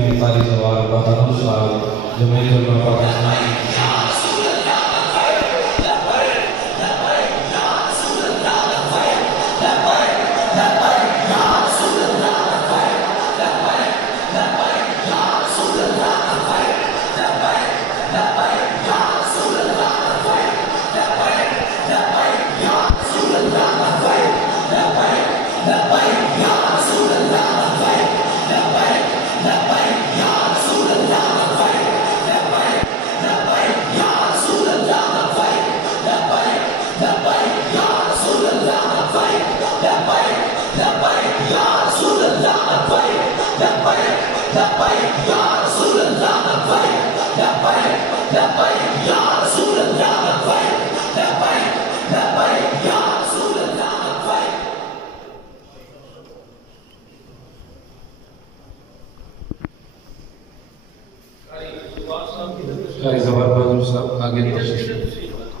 में ताली सवार बहादुर साहब जमहूरियत पाकिस्तान जवाहर बहादुर साहब आगे तशरीफ